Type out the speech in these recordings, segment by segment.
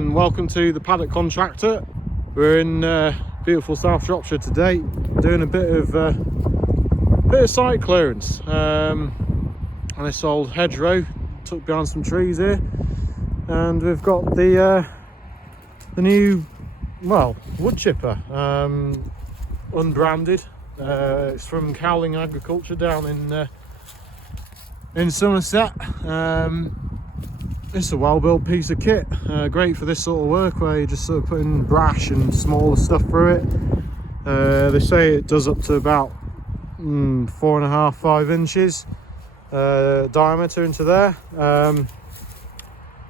and welcome to the Paddock Contractor. We're in beautiful South Shropshire today, doing a bit of site clearance on this old hedgerow tucked behind some trees here, and we've got the new wood chipper, unbranded. It's from Cowling Agriculture down in Somerset. It's a well-built piece of kit, great for this sort of work where you're just sort of putting brash and smaller stuff through it. They say it does up to about 4.5–5 inches diameter into there.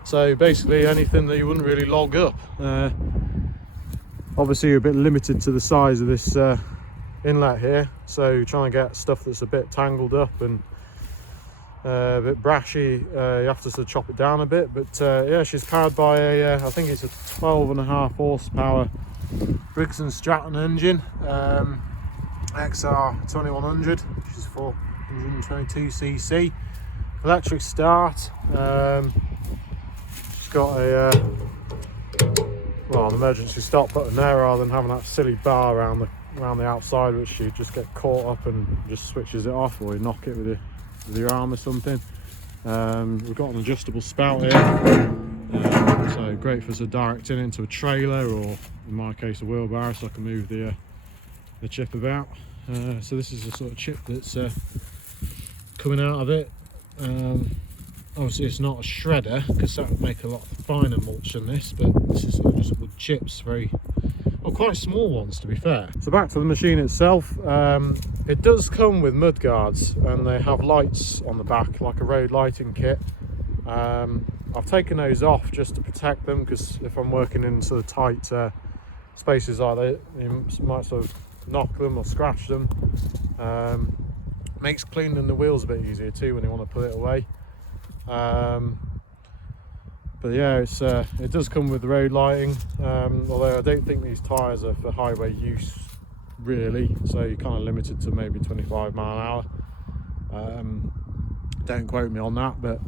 So basically anything that you wouldn't really log up. Obviously you're a bit limited to the size of this inlet here, so trying to get stuff that's a bit tangled up and a bit brashy, you have to sort of chop it down a bit. But yeah, she's powered by a I think it's a 12.5 horsepower Briggs and Stratton engine, XR2100, which is 422cc, electric start. She's got an emergency stop button there, rather than having that silly bar around the outside, which you just get caught up and just switches it off, or you knock it with your arm or something. We've got an adjustable spout here, so great for directing into a trailer, or in my case a wheelbarrow, so I can move the chip about. So this is the sort of chip that's coming out of it. Obviously it's not a shredder, because that would make a lot finer mulch than this, but this is sort of just wood chips, quite small ones to be fair. So back to the machine itself. It does come with mud guards, and they have lights on the back like a road lighting kit. I've taken those off just to protect them, because if I'm working in sort of tight spaces like that, you might sort of knock them or scratch them. Makes cleaning the wheels a bit easier too when you want to put it away. But yeah, it does come with road lighting, although I don't think these tyres are for highway use really, so you're kind of limited to maybe 25 mile an hour. Don't quote me on that, but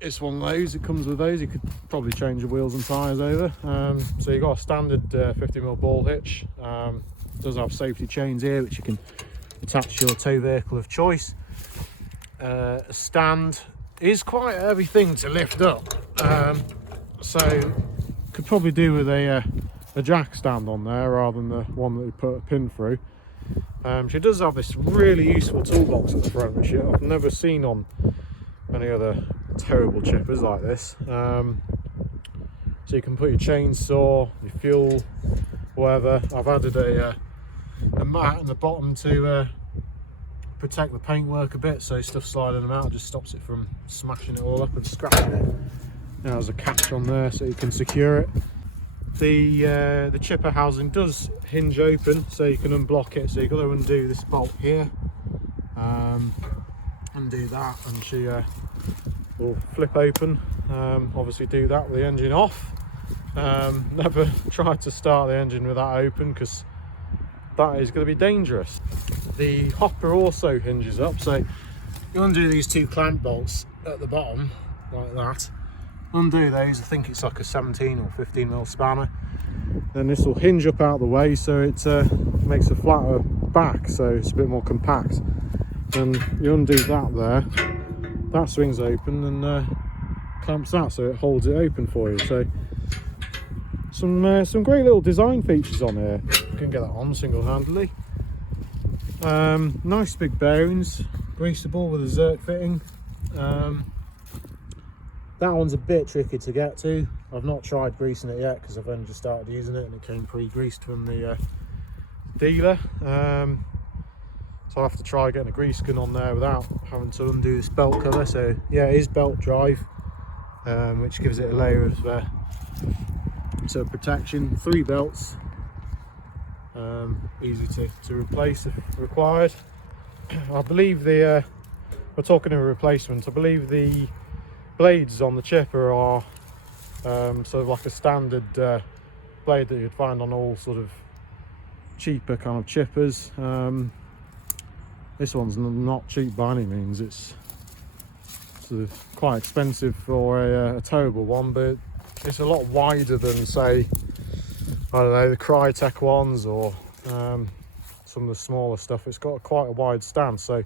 it's one of those. It comes with those. You could probably change the wheels and tyres over. So you've got a standard 50mm ball hitch. It does have safety chains here, which you can attach to your tow vehicle of choice. A stand is quite a heavy thing to lift up, so could probably do with a jack stand on there rather than the one that you put a pin through. She does have this really useful toolbox at the front, which I've never seen on any other Towable chippers like this. So you can put your chainsaw, your fuel, whatever. I've added a mat in the bottom to protect the paintwork a bit, so stuff sliding them out just stops it from smashing it all up and scratching it. Now there's a catch on there so you can secure it. The chipper housing does hinge open, so you can unblock it. So you've got to undo this bolt here, undo that, and she will flip open. Obviously do that with the engine off. Never tried to start the engine with that open, because that is going to be dangerous. The hopper also hinges up, so you undo these two clamp bolts at the bottom like that, undo those. I think it's like a 17 or 15mm spanner. Then this will hinge up out the way, so it makes a flatter back, so it's a bit more compact. And you undo that there, that swings open and clamps that, so it holds it open for you. So some great little design features on here. You can get that on single-handedly. Nice big bearings, greasable with a Zerk fitting. That one's a bit tricky to get to. I've not tried greasing it yet, because I've only just started using it and it came pre-greased from the dealer. So I'll have to try getting a grease gun on there without having to undo this belt cover. So yeah, it is belt drive, which gives it a layer of protection. 3 belts, easy to replace if required. I believe we're talking of a replacement. I believe the blades on the chipper are sort of like a standard blade that you'd find on all sort of cheaper kind of chippers. This one's not cheap by any means. It's sort of quite expensive for a towable one, but it's a lot wider than, say, I don't know, the Crytek ones or some of the smaller stuff. It's got quite a wide stance, so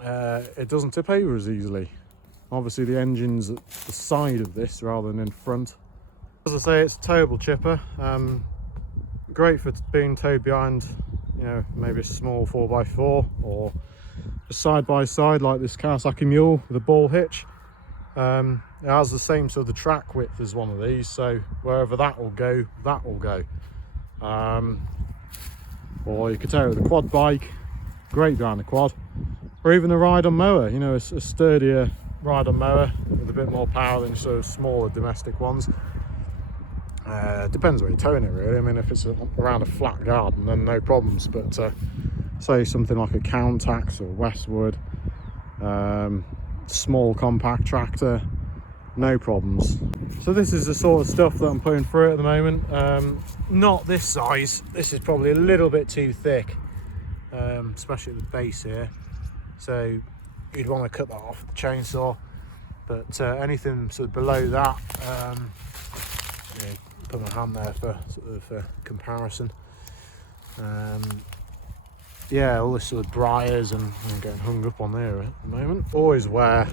it doesn't tip over as easily. Obviously the engine's at the side of this rather than in front. As I say, it's a towable chipper, great for being towed behind, you know, maybe a small 4x4 or a side by side like this Kawasaki Mule with a ball hitch. It has the same sort of track width as one of these, so wherever that will go, that will go. Or you could tow it with a quad bike, great behind the quad, or even a ride-on mower, you know, a sturdier ride-on mower with a bit more power than sort of smaller domestic ones. Depends where you're towing it, really. I mean, if it's around a flat garden, then no problems, but say something like a Countax or Westwood, small compact tractor, no problems. So this is the sort of stuff that I'm putting through at the moment. Not this size, this is probably a little bit too thick, especially at the base here, so you'd want to cut that off with the chainsaw. But anything sort of below that, yeah, put my hand there for sort of comparison. Yeah, all this sort of briars, and I'm getting hung up on there at the moment. Always wear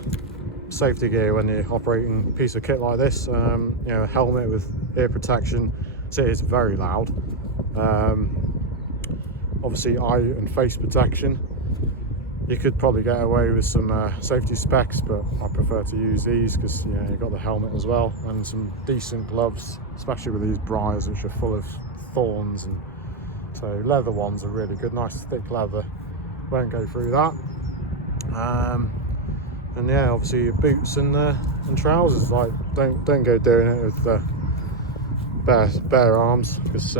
safety gear when you're operating a piece of kit like this. You know, a helmet with ear protection, so it's very loud. Obviously eye and face protection. You could probably get away with some safety specs, but I prefer to use these because, you know, you've got the helmet as well, and some decent gloves, especially with these briars which are full of thorns. And so leather ones are really good, nice thick leather, won't go through that. And yeah, obviously your boots and trousers, like don't go doing it with bare arms, because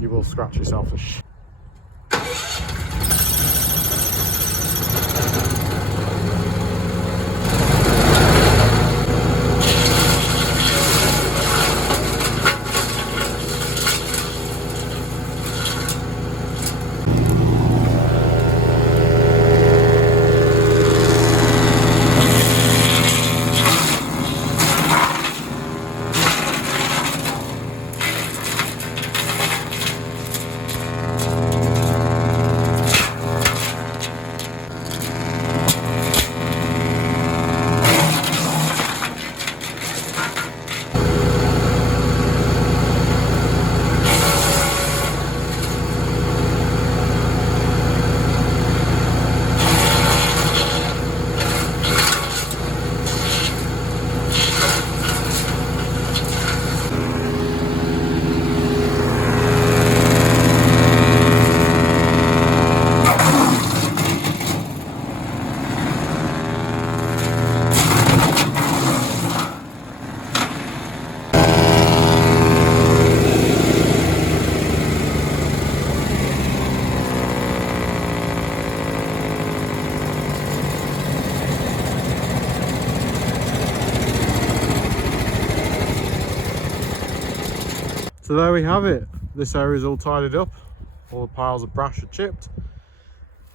you will scratch yourself. So there we have it. This area is all tidied up. All the piles of brash are chipped.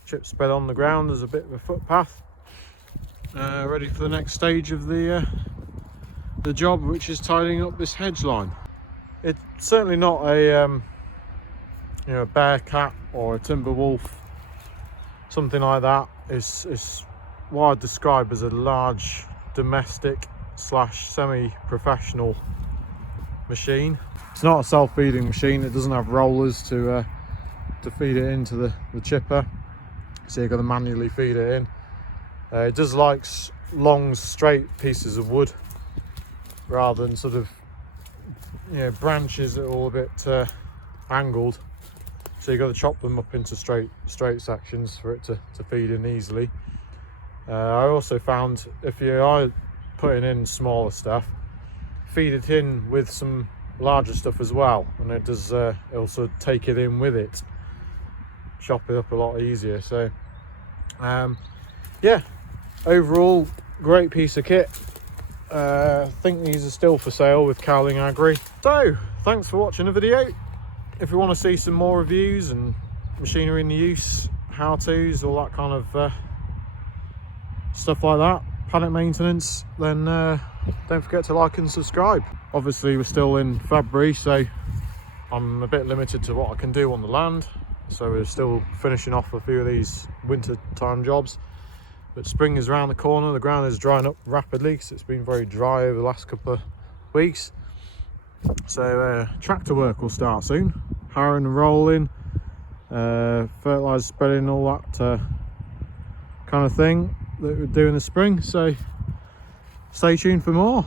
Chips spread on the ground as a bit of a footpath. Ready for the next stage of the job, which is tidying up this hedge line. It's certainly not a you know, a bear cat or a timber wolf, something like that. Is what I'd describe as a large domestic / semi-professional machine. It's not a self-feeding machine. It doesn't have rollers to feed it into the chipper, so you've got to manually feed it in. It does like long straight pieces of wood rather than sort of, you know, branches that are all a bit angled, so you've got to chop them up into straight sections for it to feed in easily. I also found if you are putting in smaller stuff, feed it in with some larger stuff as well, and it does also take it in with it, chop it up a lot easier. So yeah, overall great piece of kit. I think these are still for sale with Cowling Agri. So thanks for watching the video. If you want to see some more reviews and machinery in the use, how-tos, all that kind of stuff like that, paddock maintenance, then don't forget to like and subscribe. Obviously we're still in February, so I'm a bit limited to what I can do on the land, so we're still finishing off a few of these winter time jobs. But spring is around the corner. The ground is drying up rapidly because it's been very dry over the last couple of weeks. So tractor work will start soon, harrowing and rolling, fertiliser spreading, all that kind of thing that we do in the spring. So stay tuned for more.